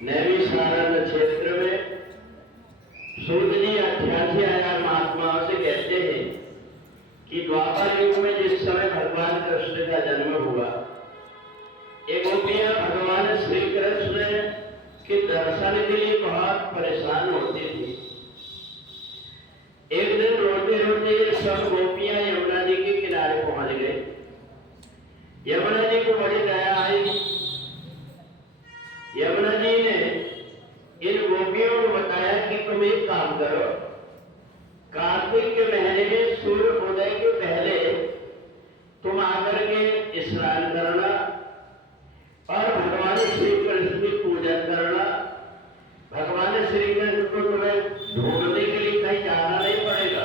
नैमिषारण्य क्षेत्र में सूत जी 88,000 महात्माओं से कहते हैं कि द्वापर युग में जिस समय भगवान कृष्ण का जन्म हुआ, एक गोपियां भगवान श्री कृष्ण के दर्शन के लिए बहुत परेशान होती थी। एक दिन रोते रोते सब गोपियां यमुना जी के किनारे पहुंच गए। यमुना जी को बड़ी दया आई। यमुना जी ने इन गोपियों को बताया कि तुम एक काम करो, कार्तिक के महीने में सूर्य उदय के पहले तुम आकर के स्नान करना और भगवान श्री कृष्ण की पूजन करना। भगवान श्री कृष्ण को तुम्हें ढूंढने के लिए कहीं जाना नहीं पड़ेगा,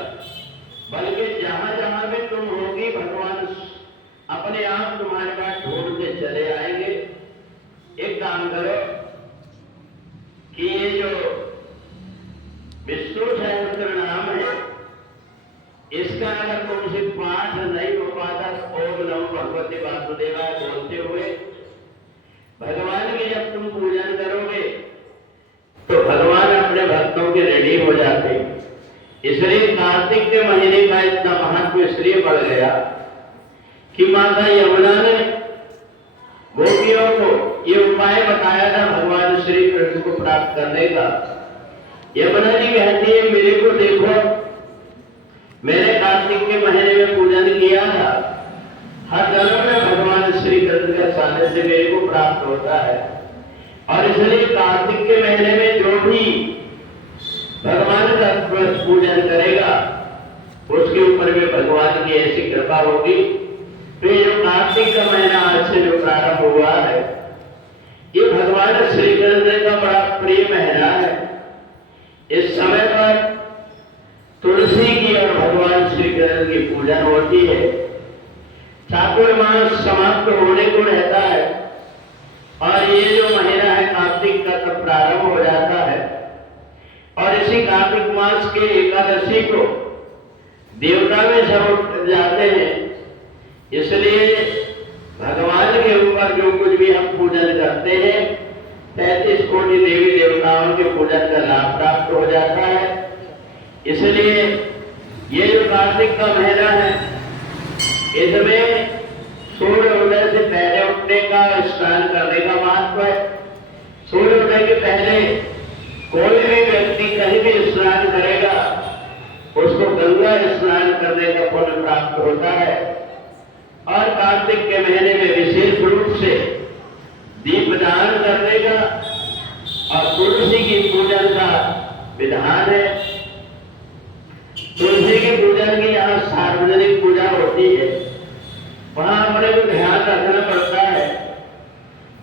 बल्कि जहां जहां भी तुम होगी भगवान अपने आप तुम्हारे पास ढूंढ के चले आएंगे। एक काम करो कि ये जो विष्णु सहस्त्र नाम है, इसका अगर तुमसे पाठ नहीं हो पाता, ओम नमो भगवते वासुदेवाय बोलते हुए भगवान की जब तुम पूजन करोगे तो भगवान अपने भक्तों के रेडी हो जाते हैं। इसलिए कार्तिक के महीने का इतना महत्व इसलिए बढ़ गया कि माता यमुना ने गोपियों को ये उपाय बताया था भगवान श्री कृष्ण को प्राप्त करने का। यमुना जी कहती है, मेरे को देखो, मैंने कार्तिक के महीने में पूजन किया था, हर जन्म में भगवान श्री कृष्ण का सानिध्य मेरे को प्राप्त होता है, और इसलिए कार्तिक के महीने में जो भी भगवान का पूजन करेगा उसके ऊपर भी भगवान की ऐसी कृपा होगी। तो ये जो कार्तिक का महीना आज से जो प्रारंभ हुआ है, ये भगवान श्री कृष्ण का बड़ा प्रिय महीना है। इस समय पर तुलसी की और भगवान श्री कृष्ण की पूजन होती है। चातुर्मास समाप्त होने को रहता है और ये जो महीना है कार्तिक का तब प्रारंभ हो जाता है, और इसी कार्तिक मास के एकादशी को देवता में सब उठ जाते हैं। इसलिए भगवान के ऊपर जो कुछ भी हम पूजन करते हैं, 33 कोटि देवी देवताओं के पूजन का लाभ प्राप्त हो जाता है। इसलिए ये जो कार्तिक का महीना है, इसमें सूर्य उदय से पहले उठने का, स्नान करने का महत्व है। सूर्य उदय के पहले कोई भी व्यक्ति कहीं भी स्नान करेगा, उसको गंगा स्नान करने का पुण्य प्राप्त होता है। और कार्तिक के महीने में विशेष रूप से दीपदान करने का और तुलसी की पूजन का विधान है। तुलसी की पूजन की यहाँ सार्वजनिक पूजा होती है, वहां अपने को ध्यान रखना पड़ता है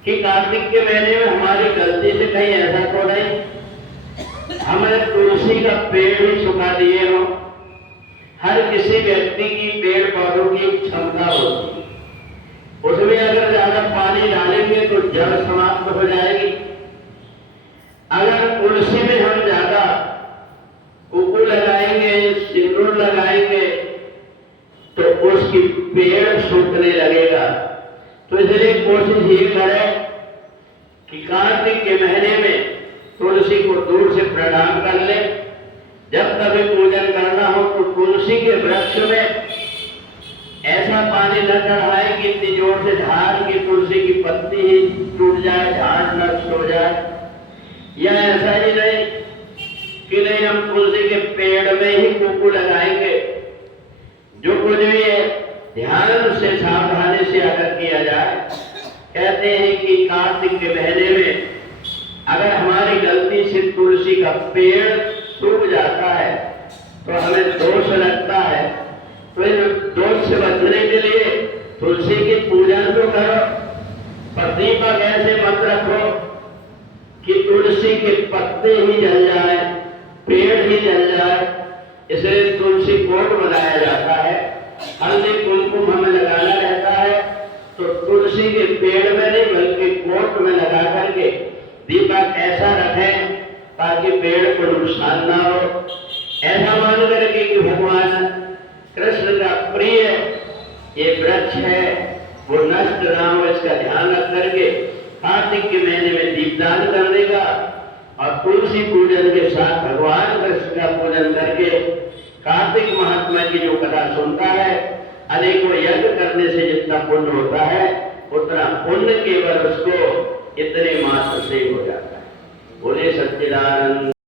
कि कार्तिक के महीने में हमारी गलती से कहीं ऐसा तो नहीं हमने तुलसी का पेड़ ही सुखा दिए हो। हर किसी व्यक्ति की पेड़ पौधों की क्षमता होती है, उसमें अगर ज्यादा पानी डालेंगे तो जड़ समाप्त हो जाएगी। अगर तुलसी में हम ज्यादा कुकू लगाएंगे, सिंदूर लगाएंगे तो उसकी पेड़ सूखने लगेगा। तो इसलिए कोशिश ये करें कि कार्तिक के महीने में तुलसी को दूर से प्रणाम कर ले। जब कभी पूजन करना हो तो तुलसी के वृक्ष में ऐसा पानी न चढ़ाए कि इतनी जोर से धार की तुलसी की पत्ती ही टूट जाए, झाड़ नष्ट हो जाए। या ऐसा ही नहीं कि नहीं हम तुलसी के पेड़ में ही कुकू लगाएंगे। जो कुछ भी है ध्यान से सावधानी से अगर किया जाए। कहते हैं कि कार्तिक के महीने में अगर हमारी गलती से तुलसी का पेड़ सूख जाता है तो हमें दोष लगता है। तो इन दोष से बचने के लिए तुलसी की पूजन तो करो, पर दीपक ऐसे मत रखो कि तुलसी के पत्ते ही जल जाए, पेड़ ही जल जाए। इसलिए तुलसी कोट बनाया जाता है, हल्दी कुमकुम हमें लगाना रहता है। तो तुलसी के पेड़ में नहीं बल्कि कोट में लगा करके दीपक ऐसा रखें ताकि पेड़ को नुकसान ना हो। ऐसा मान करके कि भगवान कृष्ण का प्रिय ये वृक्ष है वो नष्ट ना हो, इसका ध्यान रख करके कार्तिक के महीने में दीपदान करने का और तुलसी पूजन के साथ भगवान कृष्ण का पूजन करके कार्तिक महात्मा की जो कथा सुनता है, अनेकों यज्ञ करने से जितना पुण्य होता है उतना पुण्य केवल उसको इतने मात्र से हो जाता है। बोले सच्चिदानंद।